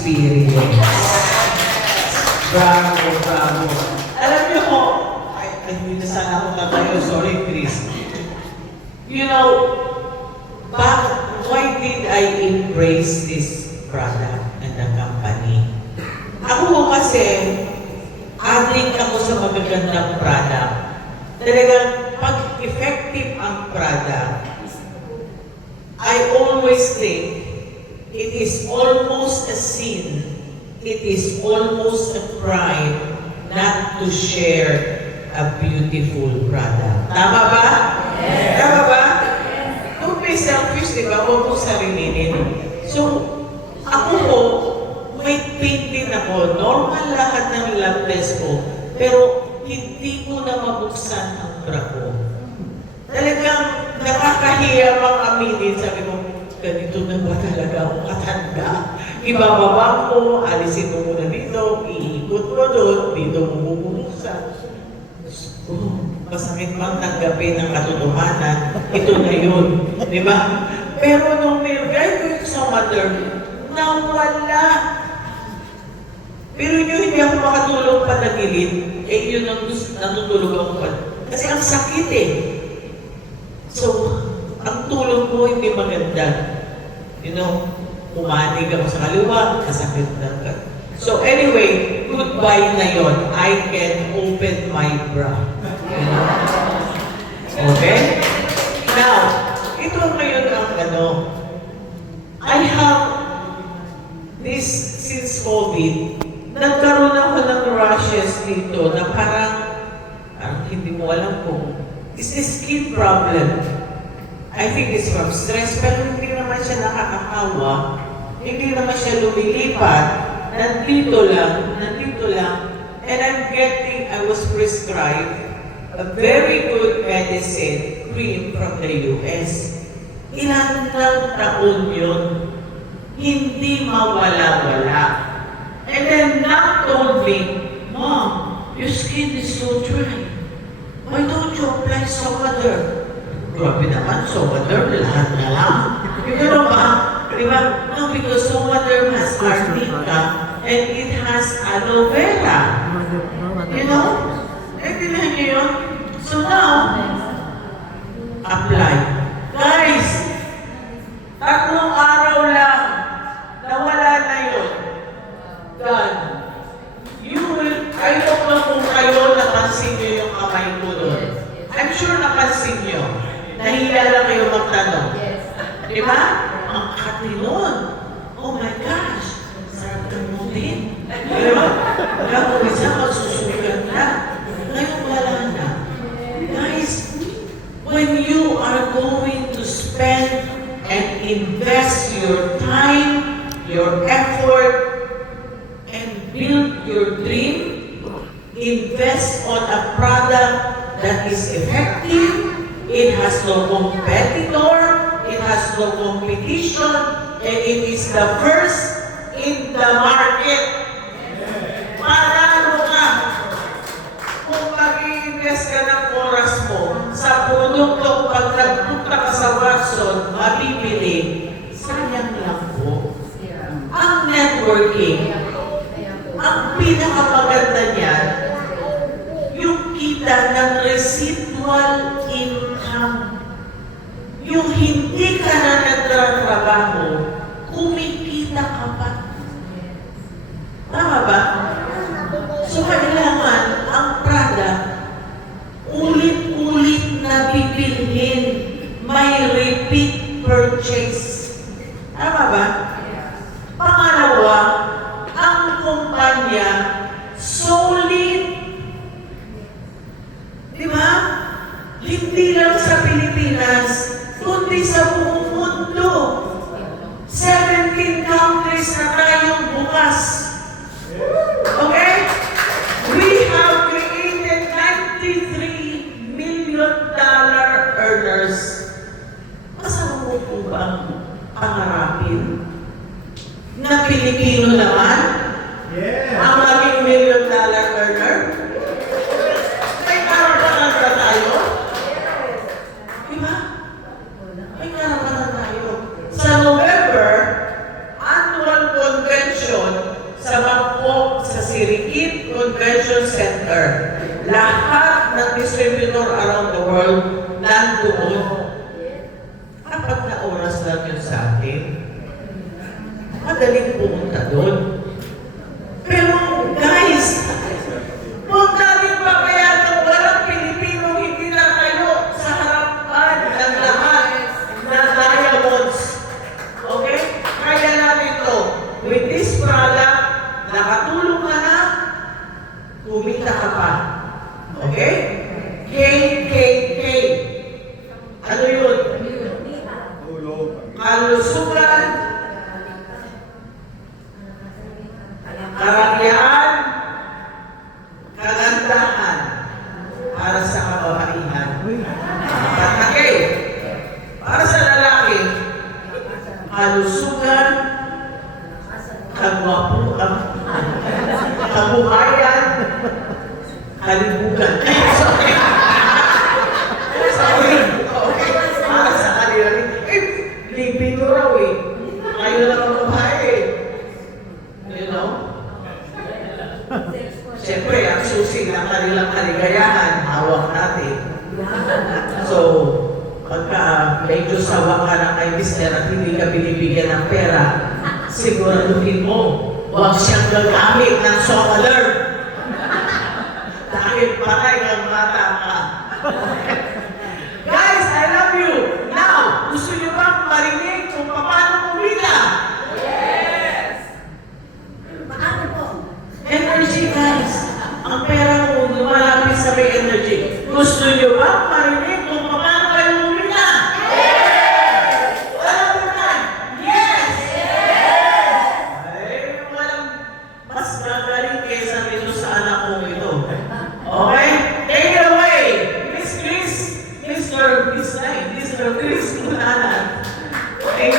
experience. Bravo, bravo. Alam niyo ko, hindi na sana ako katayo. Sorry, Chris. You know, why did I embrace this product and the company? Ako kasi, addict ako sa magagandang product. Talagang pag effective ang product, I always think it is almost a sin, it is almost a crime not to share a beautiful product. Tama ba? Yes. Tama ba? Yes. Don't be selfish, di ba? Huwag mo sarilinin. So, ako po, may pain din ako. Normal lahat ng lab test ko. Pero, hindi ko na mabuksan ang bra ko. Talagang nakakahiya pang aminin. Sabi ko, ganito na ba talaga ako katanda? Ibababa ko, alisin mo muna dito, iikot mo doon, dito mo bubuksan. Masakit bang tanggapin ng katotohanan? Ito na yun. Di ba? Pero nung nilagay ko yung sa mother, nawala. Pero yun, hindi ako makatulog pa na gilid. Eh, yun ang natutulog ako pa. Kasi ang sakit eh. So, ang tulog ko hindi maganda. You know, umanig ako sa kaliwa, kasakit na ka. So anyway, goodbye na yon. I can open my bra. You know? Okay? Now, ito ngayon ang ano. I have this since COVID. Nagkaroon ako ng rashes dito na parang hindi mo alam kung is this skin problem. I think it's from stress, pero hindi naman siya nakakakawa. Hindi naman siya lumilipat. Nandito lang. And I was prescribed a very good medicine cream from the US. Ilang taon yun. Hindi mawala-wala. And then Doc told me, Mom, your skin is so dry. Why don't you apply Somader? Grabe naman, Somader, lahat na lang. Yung gano'n ba? Diba? No, because Somader has arnica and it has aloe vera. You know? Naintindihan niyo yun? So now, apply. Guys, 3 araw lang, nawala na yun. Done. I don't know kung kayo napansin niyo yung kamay ko doon. I'm sure napansin niyo. Nahiya lang kayo magtanong. Diba? Ang katinon. Oh my gosh. Sarap kamutin. Diba? Wala ko isa magsusugat na. Ngayon wala na. Guys, when you are going to spend and invest your time, your effort, build your dream, invest on a product that is effective, it has no competitor, it has no competition, and it is the first in the market. Marano ka kung mag-i-invest ka ng oras mo sa produktong pag nagpunta ka sa Watson, mabibili, sayang lang po. Ang networking, ang pinakamaganda niyan, yung kita ng residual income. Yung hindi ka na nagtrabaho, kumikita ka pa. Tama ba? So kailangan ang product, ulit-ulit na bibilhin, may repeat purchase. Tama ba? Pangalawa, ang kumpanya, solid. Di ba? Hindi lang sa Pilipinas, kundi sa buong mundo. 17 countries na tayong bukas. Okay? We have created $93 million earners. Masama mo po bang pangarapin na Pilipino naman? Yeah. Ang maging $1 million earner? May karapatan ba tayo? Diba? May karapatan tayo. Sa November, annual convention Sirikit Convention Center. Lahat ng distributor around the world nandoon. Apat na oras lang yun sa atin. Madaling pumunta doon. Pero guys, huwag natin papayagan walang Pilipino, hindi na kayo sa harapan ng lahat ng diamonds. Okay? Kaya natin to. With this product, nakatulong ka na, kumita ka pa. Okay? KKK. Ano yun? Kalusugan, karakyaan, kagandahan para sa kababaihan. Apat na K. Para sa lalaki, kalusugan, kagwapuan, kabuhayan, kalibugan. Sorry. Sorry. Okay. Para sa kanila rin. Libing ko raw eh. Kayo lang ang babae. You know? Siyempre, ang susi ng kanilang kaligayahan, hawak natin. So, pagka medyo sawa ka na kay Mister at hindi ka binibigyan ng pera, siguraduhin mo, huwag siyang gagamit ng solar. Dahil patay ang bata ka. Guys, I love you. Now, gusto niyo bang marinig kung paano kumita? Yes! Paano po? Energy, guys. Ang pera mo, lumalapit sa may energy. Gusto niyo bang marinig kung paano kayo kumita? Yes! Wala mo na? Yes! Yes! Ay, walang mas gagaling kesa nito sa anak kong ito. Okay? Take it away! Miss Chris, Mr. Chris, Mr. Chris, Thank you.